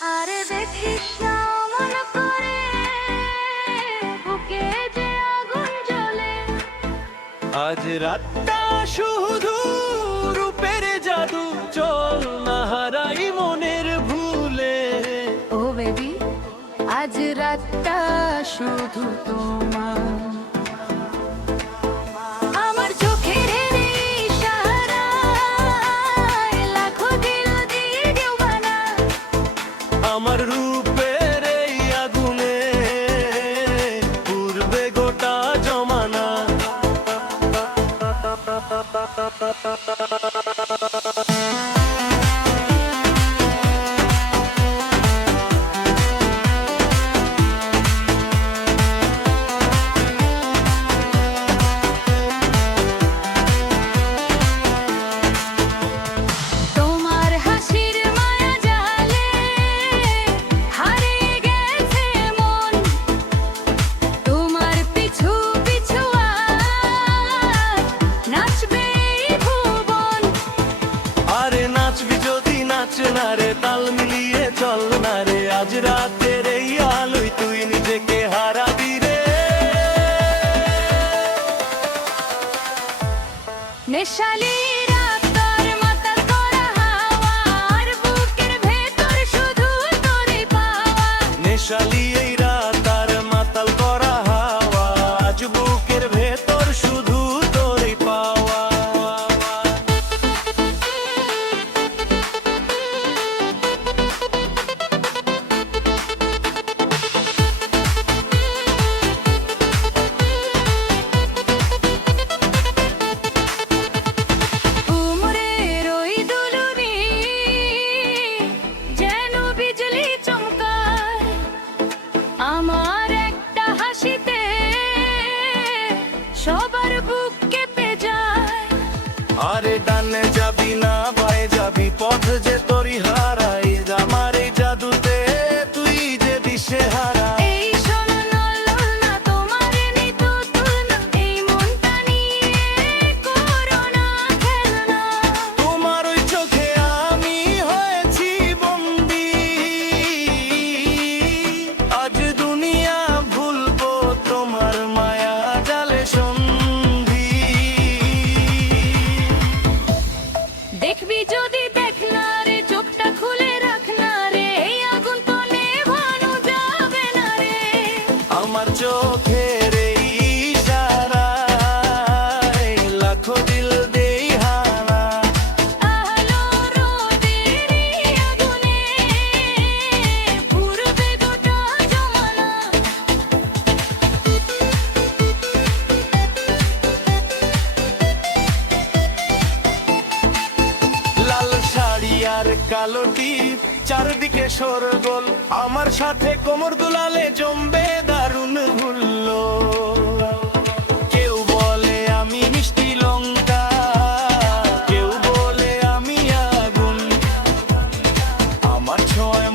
আরে দেখিস না অমন করে, বুকে যে আগুন জ্বলে। আজ রাতটা শুধু রূপের জাদু, চল না হারাই মনের ভুলে। ও বেবি, আজ রাতটা শুধু তোমার। আমার চোখের ইশারায় লাখো দিল দিয়ে দিওয়ানা। আমার রূপের এই আগুনে পূর্বে গোটা জমানা। তোমার হাসির মায়া জালে হারিয়ে গেছে মন। তোমার পিছু পিছু আজ নাচবে এই ভুবন। আরে নাচবি যদি নাচ না রে, তাল মিলিয়ে চল না রে। আজ রাতের এই আলোয় তুই নিজেকে হারাবি রে। নেশালি রাত তোর মাতাল করা হাওয়া, আর বুকের ভেতর শুধু তোরই পাওয়া। নেশালি এই রাত আর মাতাল করা হাওয়া, আজ বুকের ভেতর শুধু তোরই পাওয়া। উমরের ওই দুলুনি যেন বিজলি চমকায়। আমার একটা হাসিতে সবার বুক কেঁপে যায়। আরে ডানে যাবি না বায়ে যাবি, পথ যে তোরই হারাই। আমার এই জাদুতে তুই যে দিশে হারা। এই শোনো না তোমার নিতু তুলনা, এই মনটা নিয়ে করো না খেলনা। তোমার ওই চোখে আমি হয়েছি বন্দি, আজ দুনিয়া ভুলবো তোমার মায়া জালে সন্ধি। দেখবি যদি দেখ না রে, চোখটা খুলে রাখ না রে, এই আগুন তো নেভানো যাবে না রে। আমার চোখের এই ইশারায় লাখো দিল দেই হানা। আলো রোদের আগুনে পুরবে গোটা জমানা। লাল শাড়ি আর কালো টিপ, চারদিকে শোরগোল। আমার সাথে কোমর দুলালে জমবে দারুণ হুল্লো। কেউ বলে আমি মিষ্টি লঙ্কা, কেউ বলে আমি আগুন। আমার ছোঁয়ায়